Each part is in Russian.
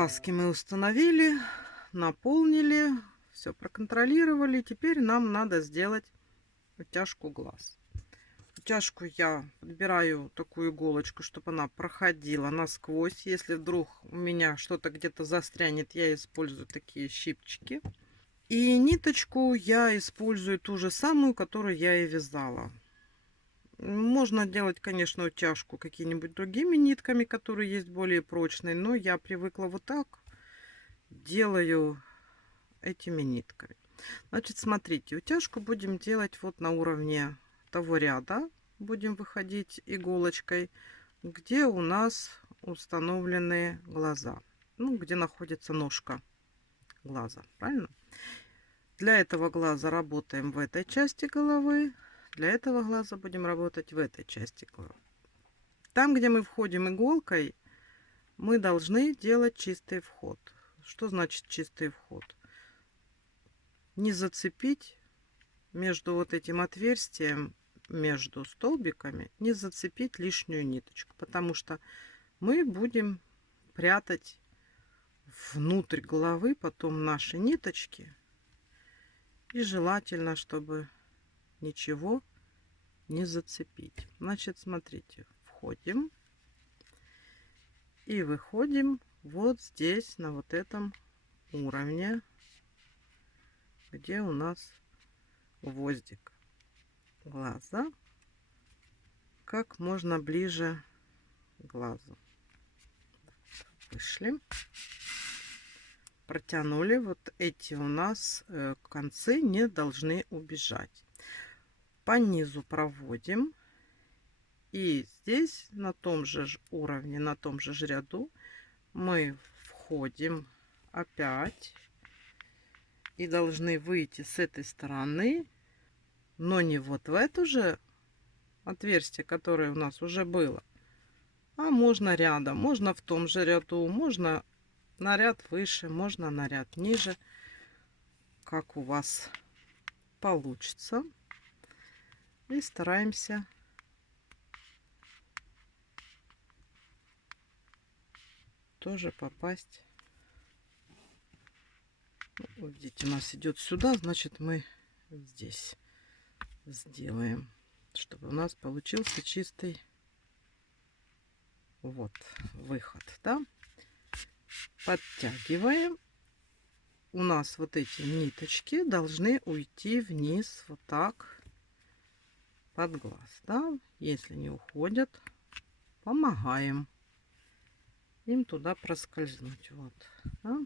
Глазки мы установили, наполнили, все проконтролировали. Теперь нам надо сделать утяжку глаз. Утяжку я подбираю такую иголочку, чтобы она проходила насквозь. Если вдруг у меня что-то где-то застрянет, я использую такие щипчики. И ниточку я использую ту же самую, которую я и вязала. Можно делать, конечно, утяжку какими-нибудь другими нитками, которые есть более прочные, но я привыкла вот так. Делаю этими нитками. Значит, смотрите, утяжку будем делать вот на уровне того ряда. Будем выходить иголочкой, где у нас установлены глаза. Ну, где находится ножка глаза, правильно? Для этого глаза работаем в этой части головы. Для этого глаза будем работать в этой части головы. Там, где мы входим иголкой, мы должны делать чистый вход. Что значит чистый вход? Не зацепить между вот этим отверстием, между столбиками, не зацепить лишнюю ниточку, потому что мы будем прятать внутрь головы потом наши ниточки. И желательно, чтобы ничего не зацепить. Значит, смотрите, входим и выходим вот здесь, на вот этом уровне, где у нас гвоздик глаза, как можно ближе к глазу. Вышли, протянули. Вот эти у нас концы не должны убежать. По низу проводим. И здесь на том же уровне, на том же ряду мы входим опять и должны выйти с этой стороны, но не вот в эту же отверстие, которое у нас уже было, а можно рядом, можно в том же ряду, можно на ряд выше, можно на ряд ниже, как у вас получится. И стараемся тоже попасть. Ну, видите, у нас идет сюда, значит мы здесь сделаем, чтобы у нас получился чистый вот выход, да? Подтягиваем. У нас вот эти ниточки должны уйти вниз вот так под глаз, да? Если не уходят, помогаем им туда проскользнуть, вот, да?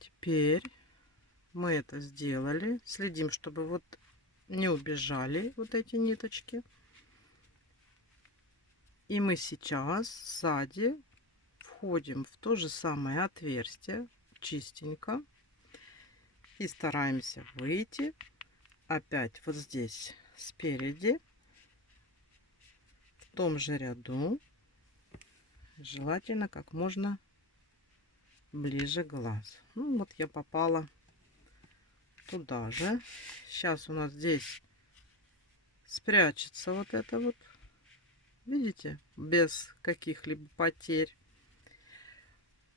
Теперь мы это сделали, следим, чтобы вот не убежали вот эти ниточки, и мы сейчас сзади входим в то же самое отверстие чистенько и стараемся выйти опять вот здесь спереди в том же ряду, желательно как можно ближе к глазу. Ну вот я попала туда же. Сейчас у нас здесь спрячется вот это вот, видите, без каких-либо потерь.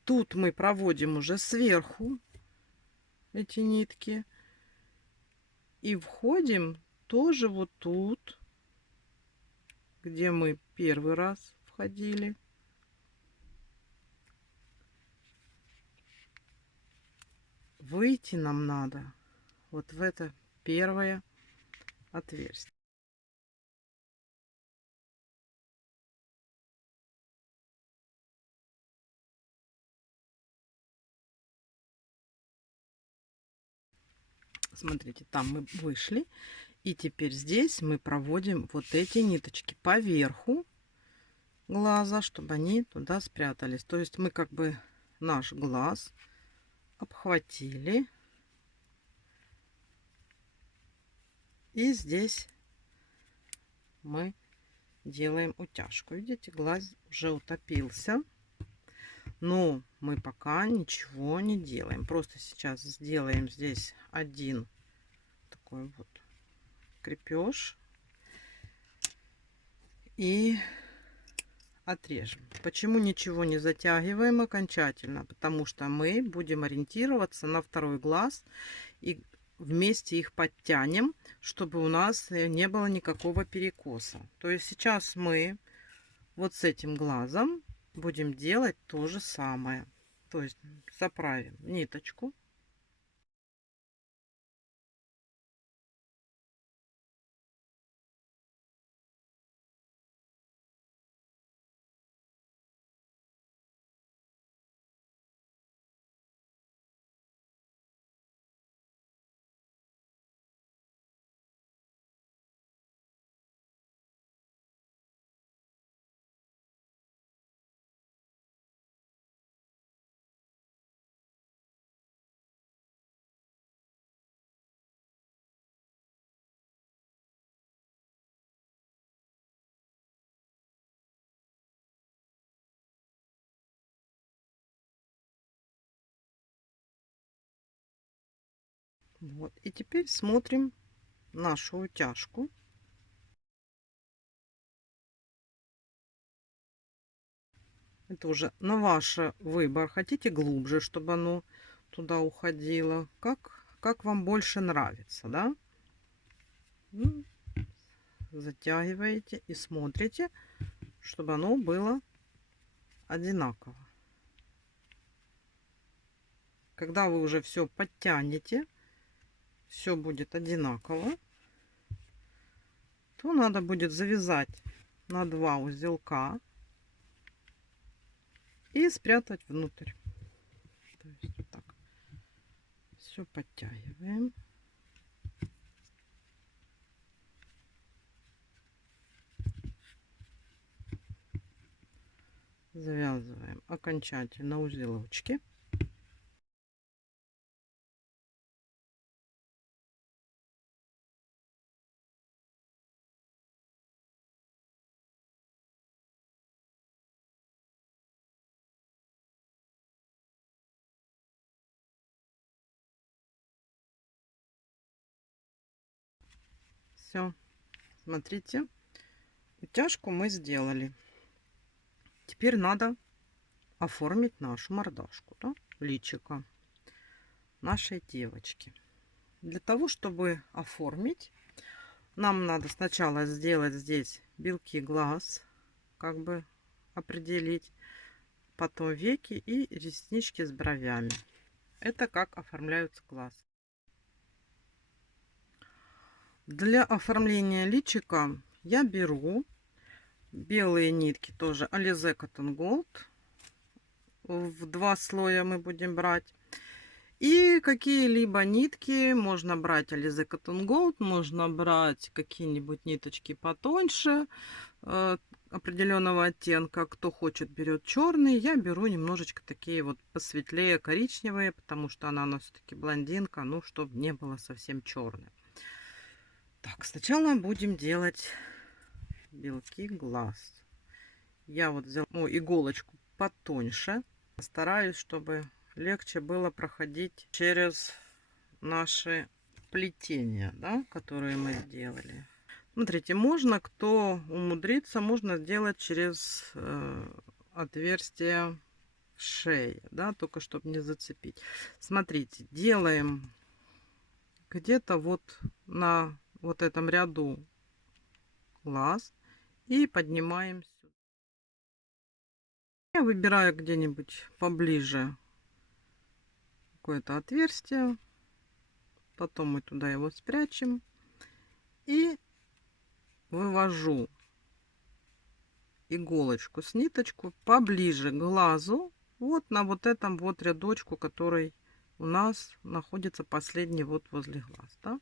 Тут мы проводим уже сверху эти нитки и входим тоже вот тут, где мы первый раз входили. Выйти нам надо вот в это первое отверстие. Смотрите, там мы вышли, и теперь здесь мы проводим вот эти ниточки по верху глаза, чтобы они туда спрятались. То есть мы как бы наш глаз обхватили, и здесь мы делаем утяжку. Видите, глаз уже утопился, но мы пока ничего не делаем. Просто сейчас сделаем здесь один такой вот крепеж и отрежем. Почему ничего не затягиваем окончательно? Потому что мы будем ориентироваться на второй глаз и вместе их подтянем, чтобы у нас не было никакого перекоса. То есть сейчас мы вот с этим глазом будем делать то же самое. То есть заправим ниточку. Вот. И теперь смотрим нашу утяжку. Это уже на ваш выбор. Хотите глубже, чтобы оно туда уходило. Как вам больше нравится, да? Ну, затягиваете и смотрите, чтобы оно было одинаково. Когда вы уже все подтянете, все будет одинаково, то надо будет завязать на 2 узелка и спрятать внутрь. То есть вот так все подтягиваем. Завязываем окончательно узелочки. Все, смотрите, утяжку мы сделали. Теперь надо оформить нашу мордашку, да, личико нашей девочки. Для того, чтобы оформить, нам надо сначала сделать здесь белки глаз, как бы определить, потом веки и реснички с бровями. Это как оформляются глаз. Для оформления личика я беру белые нитки, тоже Alize Cotton Gold. В 2 слоя мы будем брать. И какие-либо нитки можно брать Alize Cotton Gold, можно брать какие-нибудь ниточки потоньше, определенного оттенка. Кто хочет, берет черный. Я беру немножечко такие вот посветлее коричневые, потому что она у нас все-таки блондинка, ну, чтобы не было совсем черным. Так, сначала будем делать белки глаз. Я вот взяла иголочку потоньше. Стараюсь, чтобы легче было проходить через наши плетения, да, которые мы сделали. Смотрите, можно, кто умудрится, можно сделать через отверстие шеи, да, только чтобы не зацепить. Смотрите, делаем где-то вот на вот этом ряду глаз и поднимаем сюда. Я выбираю где-нибудь поближе какое-то отверстие, потом мы туда его спрячем и вывожу иголочку с ниточку поближе к глазу, вот на вот этом вот рядочку, который у нас находится последний вот возле глаз, да?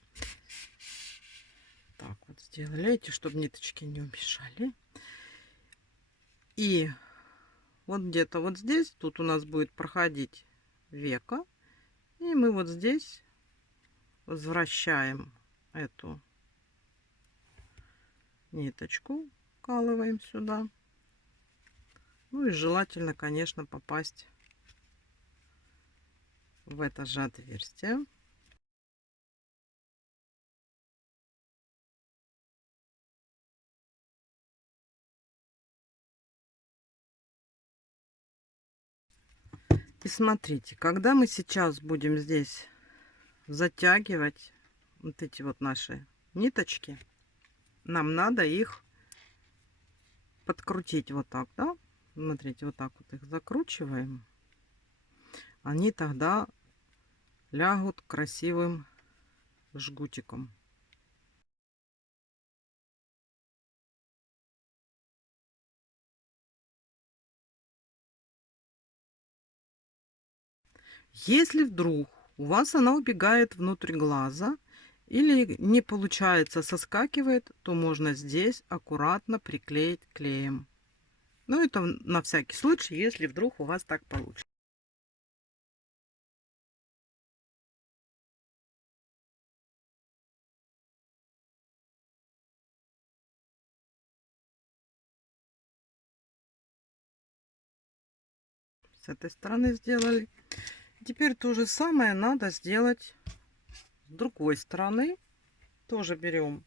Так вот сделали эти, чтобы ниточки не умешали. И вот где-то вот здесь, тут у нас будет проходить века, и мы вот здесь возвращаем эту ниточку, вкалываем сюда. Ну и желательно, конечно, попасть в это же отверстие. И смотрите, когда мы сейчас будем здесь затягивать вот эти вот наши ниточки, нам надо их подкрутить вот так, да? Смотрите, вот так вот их закручиваем. Они тогда лягут красивым жгутиком. Если вдруг у вас она убегает внутрь глаза или не получается, соскакивает, то можно здесь аккуратно приклеить клеем. Ну, это на всякий случай, если вдруг у вас так получится. С этой стороны сделали. Теперь то же самое надо сделать с другой стороны. Тоже берем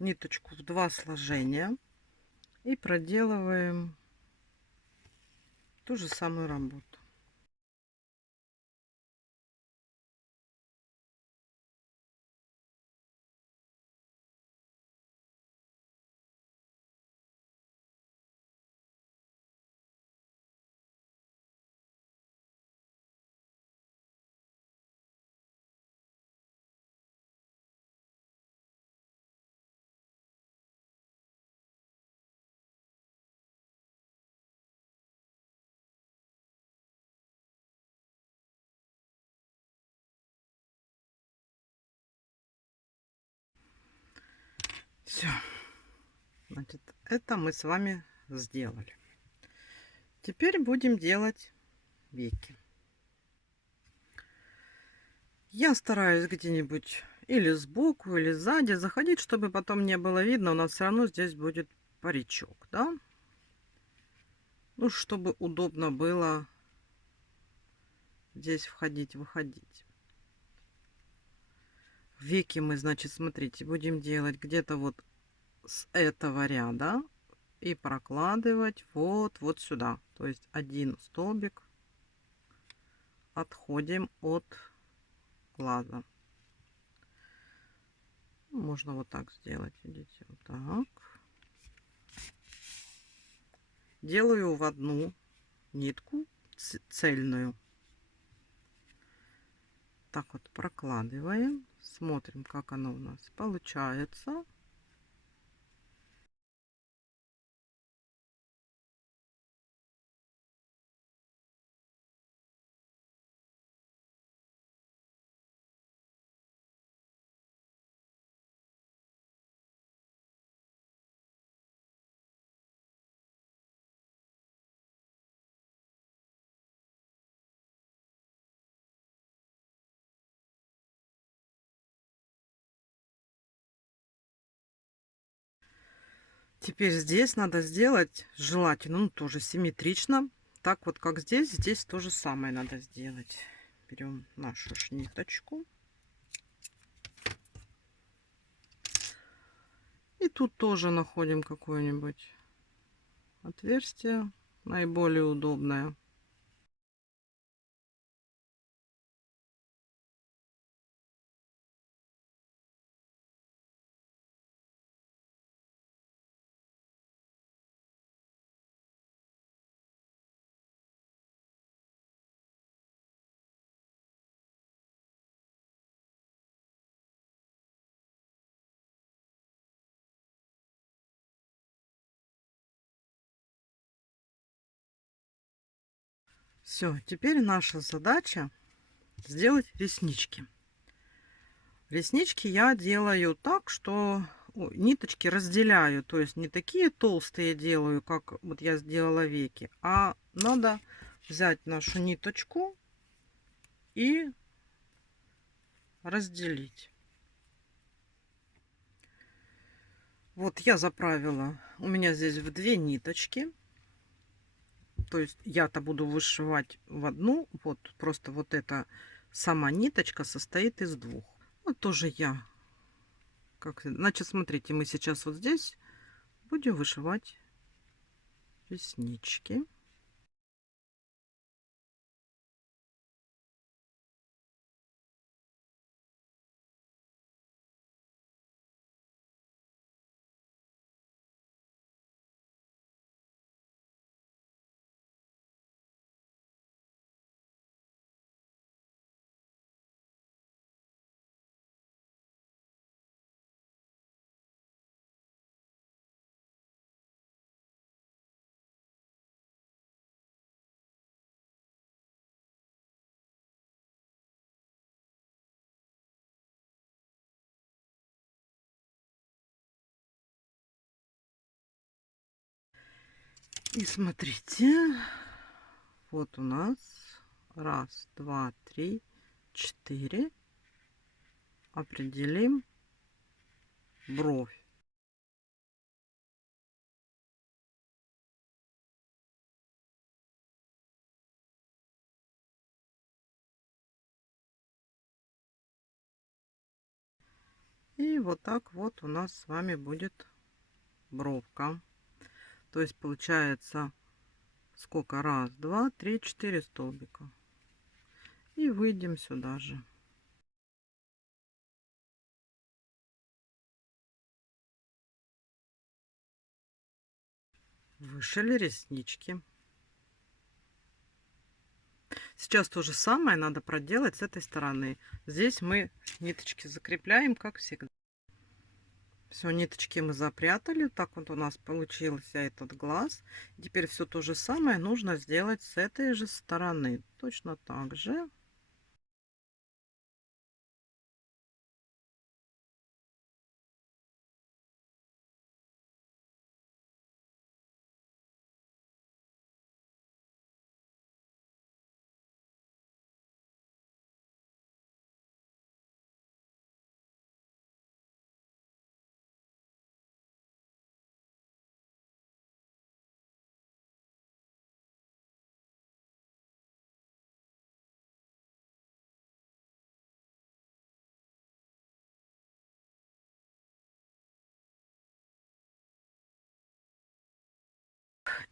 ниточку в 2 сложения и проделываем ту же самую работу. Все. Значит, это мы с вами сделали. Теперь будем делать веки. Я стараюсь где-нибудь или сбоку, или сзади заходить, чтобы потом не было видно. У нас все равно здесь будет паричок, да? Ну, чтобы удобно было здесь входить, выходить. Веки мы, значит, смотрите, будем делать где-то вот с этого ряда и прокладывать вот сюда. То есть один столбик отходим от глаза. Можно вот так сделать, видите, вот так. Делаю в одну нитку цельную. Так вот прокладываем, смотрим, как оно у нас получается. Теперь здесь надо сделать желательно, ну тоже симметрично. Так вот как здесь, здесь то же самое надо сделать. Берем нашу ниточку. И тут тоже находим какое-нибудь отверстие, наиболее удобное. Все, теперь наша задача сделать реснички. Реснички я делаю так, что ниточки разделяю, то есть не такие толстые делаю, как вот я сделала веки, а надо взять нашу ниточку и разделить. Вот я заправила, у меня здесь в 2 ниточки, то есть я-то буду вышивать в одну, вот просто вот эта сама ниточка состоит из 2. Вот тоже я, значит, смотрите, мы сейчас вот здесь будем вышивать реснички. И смотрите, вот у нас раз, два, три, 4. Определим бровь. И вот так вот у нас с вами будет бровка. То есть получается сколько? Раз, два, три, 4 столбика. И выйдем сюда же. Вышили реснички. Сейчас то же самое надо проделать с этой стороны. Здесь мы ниточки закрепляем, как всегда. Все, ниточки мы запрятали. Так вот у нас получился этот глаз. Теперь все то же самое нужно сделать с этой же стороны. Точно так же.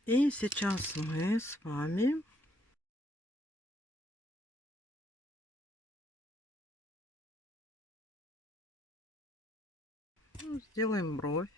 И сейчас мы с вами сделаем бровь.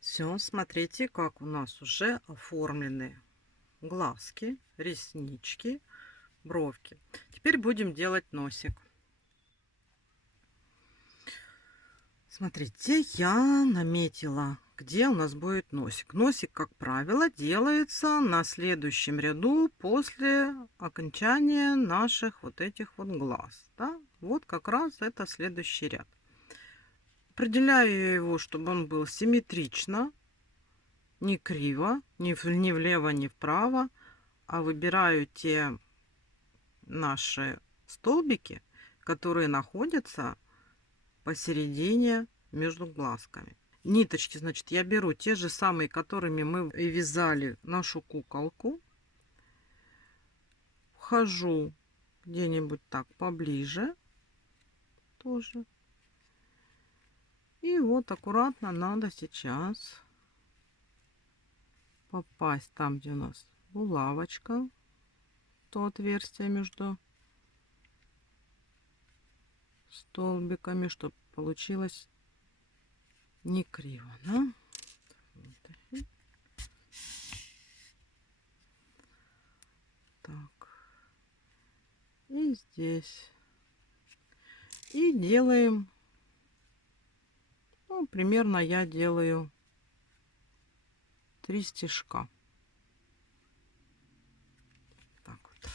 Все, смотрите, как у нас уже оформлены глазки, реснички, бровки. Теперь будем делать носик. Смотрите, я наметила, где у нас будет носик. Носик, как правило, делается на следующем ряду после окончания наших вот этих вот глаз. Да? Вот как раз это следующий ряд. Определяю я его, чтобы он был симметрично, не криво, ни влево, ни вправо, а выбираю те наши столбики, которые находятся посередине между глазками. Ниточки, значит, я беру те же самые, которыми мы вязали нашу куколку. Вхожу где-нибудь так поближе тоже. И вот аккуратно надо сейчас попасть там, где у нас булавочка, то отверстие между столбиками, чтобы получилось не криво, да? Так. И здесь. И делаем, ну, примерно я делаю 3 стежка. Так вот.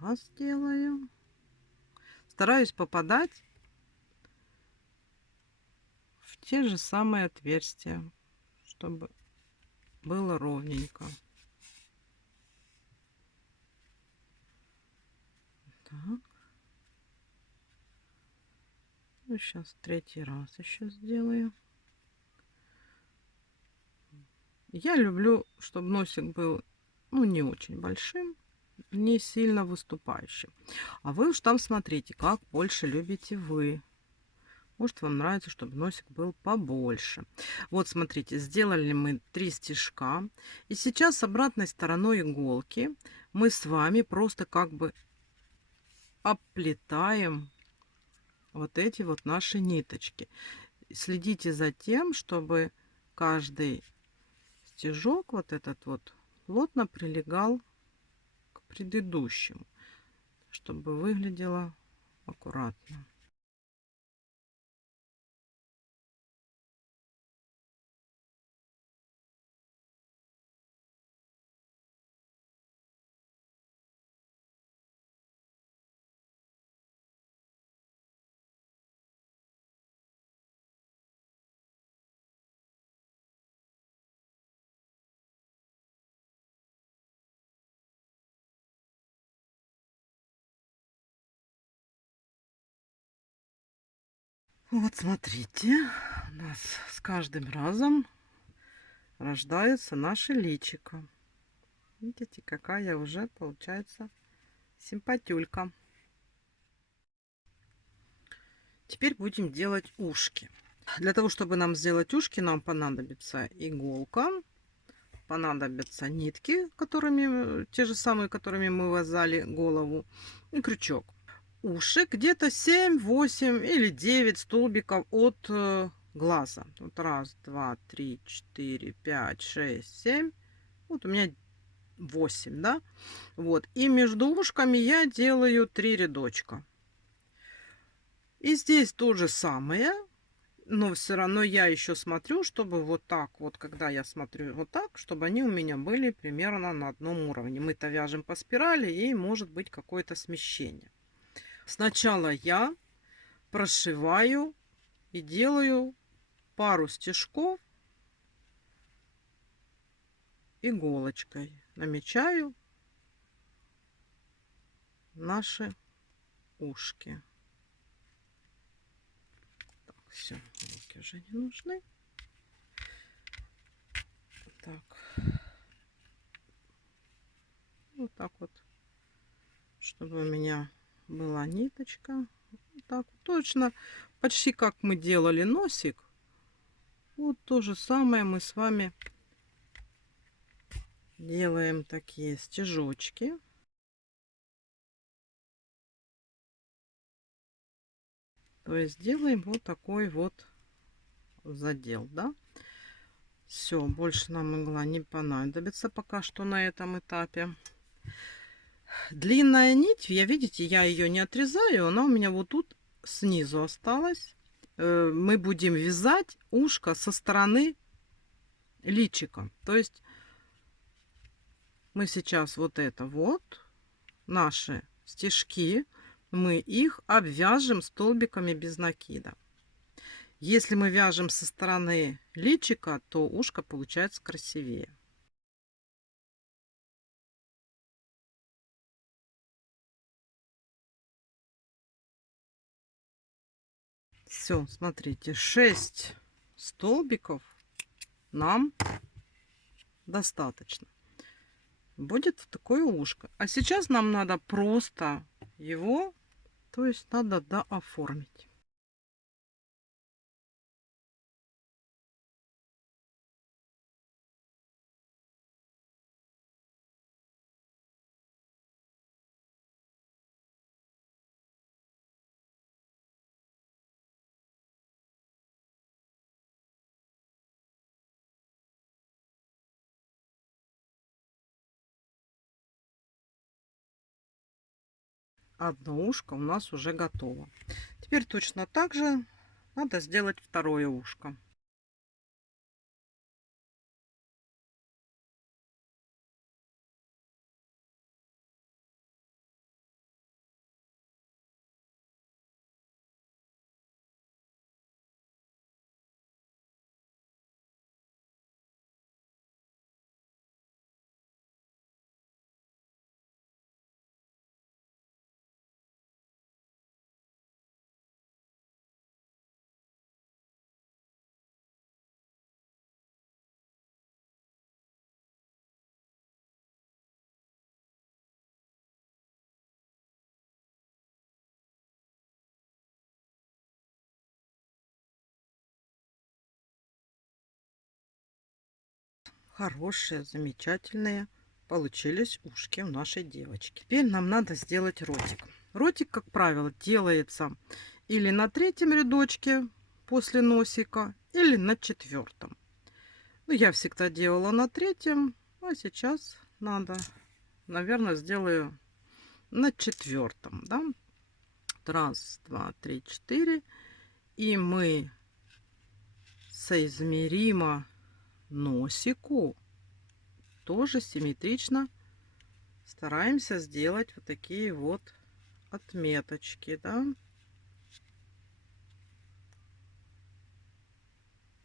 Раз делаю. Стараюсь попадать в те же самые отверстия, чтобы было ровненько. Так. Ну, сейчас третий раз еще сделаю. Я люблю, чтобы носик был, ну, не очень большим, не сильно выступающим. А вы уж там смотрите, как больше любите вы. Может, вам нравится, чтобы носик был побольше. Вот, смотрите, сделали мы 3 стежка. И сейчас с обратной стороной иголки мы с вами просто как бы оплетаем вот эти вот наши ниточки. Следите за тем, чтобы каждый стежок, вот этот вот, плотно прилегал к предыдущему, чтобы выглядело аккуратно. Вот смотрите, у нас с каждым разом рождается наше личико. Видите, какая уже получается симпатюлька. Теперь будем делать ушки. Для того, чтобы нам сделать ушки, нам понадобится иголка, понадобятся нитки, которыми, те же самые, которыми мы вязали голову, и крючок. Уши где-то 7, 8 или 9 столбиков от глаза. Вот раз, два, три, четыре, пять, шесть, семь. Вот у меня 8, да? Вот. И между ушками я делаю 3 рядочка. И здесь то же самое. Но все равно я еще смотрю, чтобы вот так вот, когда я смотрю вот так, чтобы они у меня были примерно на одном уровне. Мы-то вяжем по спирали, и может быть какое-то смещение. Сначала я прошиваю и делаю пару стежков иголочкой. Намечаю наши ушки. Так, все, руки уже не нужны. Так, вот так вот, чтобы у меня была ниточка. Вот так вот, точно, почти как мы делали носик. Вот то же самое мы с вами делаем такие стежочки. То есть делаем вот такой вот задел, да. Все, больше нам игла не понадобится пока что на этом этапе. Длинная нить, видите, я ее не отрезаю, она у меня вот тут снизу осталась. Мы будем вязать ушко со стороны личика. То есть мы сейчас вот это вот, наши стежки, мы их обвяжем столбиками без накида. Если мы вяжем со стороны личика, то ушко получается красивее. Все, смотрите, 6 столбиков нам достаточно. Будет в такое ушко. А сейчас нам надо просто его, то есть надо дооформить. Одно ушко у нас уже готово. Теперь точно так же надо сделать второе ушко. Хорошие, замечательные получились ушки у нашей девочки. Теперь нам надо сделать ротик. Ротик, как правило, делается или на третьем рядочке после носика или на 4. Ну, я всегда делала на 3, а сейчас надо, наверное, сделаю на 4, да. Раз, два, три, 4. И мы соизмеримо носику тоже симметрично стараемся сделать вот такие вот отметочки, да.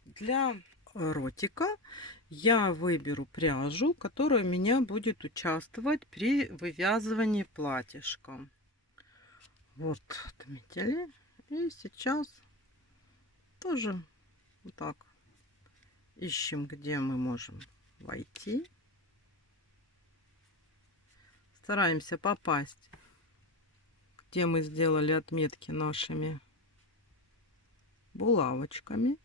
Для ротика я выберу пряжу, которая у меня будет участвовать при вывязывании платьишка. Вот отметили. И сейчас тоже вот так ищем, где мы можем войти. Стараемся попасть, где мы сделали отметки нашими булавочками.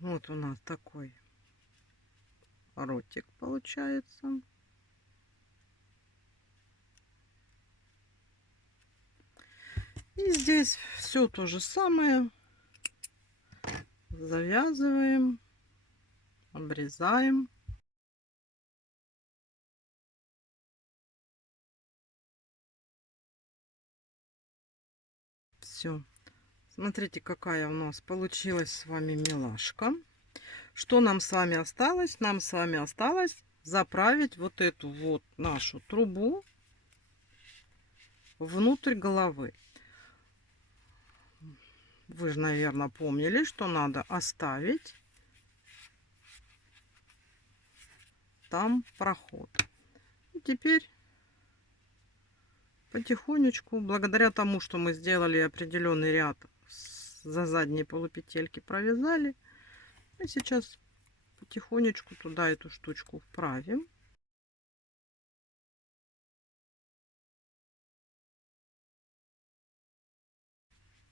Вот у нас такой ротик получается. И здесь все то же самое. Завязываем, обрезаем. Все. Смотрите, какая у нас получилась с вами милашка. Что нам с вами осталось? Нам с вами осталось заправить вот эту вот нашу трубу внутрь головы. Вы же, наверное, помнили, что надо оставить там проход. И теперь потихонечку, благодаря тому, что мы сделали определенный ряд за задние полупетельки, провязали, и сейчас потихонечку туда эту штучку вправим.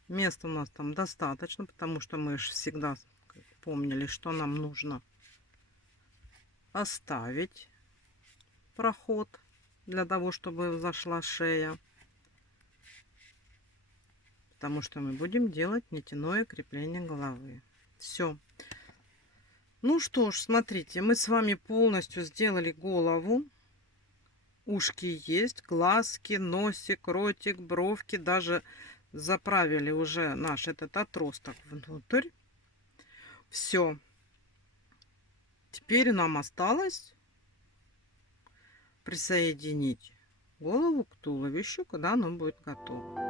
Места у нас там достаточно, потому что мы же всегда помнили, что нам нужно оставить проход для того, чтобы зашла шея. Потому что мы будем делать нитяное крепление головы. Все. Ну что ж, смотрите, мы с вами полностью сделали голову. Ушки есть, глазки, носик, ротик, бровки. Даже заправили уже наш этот отросток внутрь. Все. Теперь нам осталось присоединить голову к туловищу, когда оно будет готово.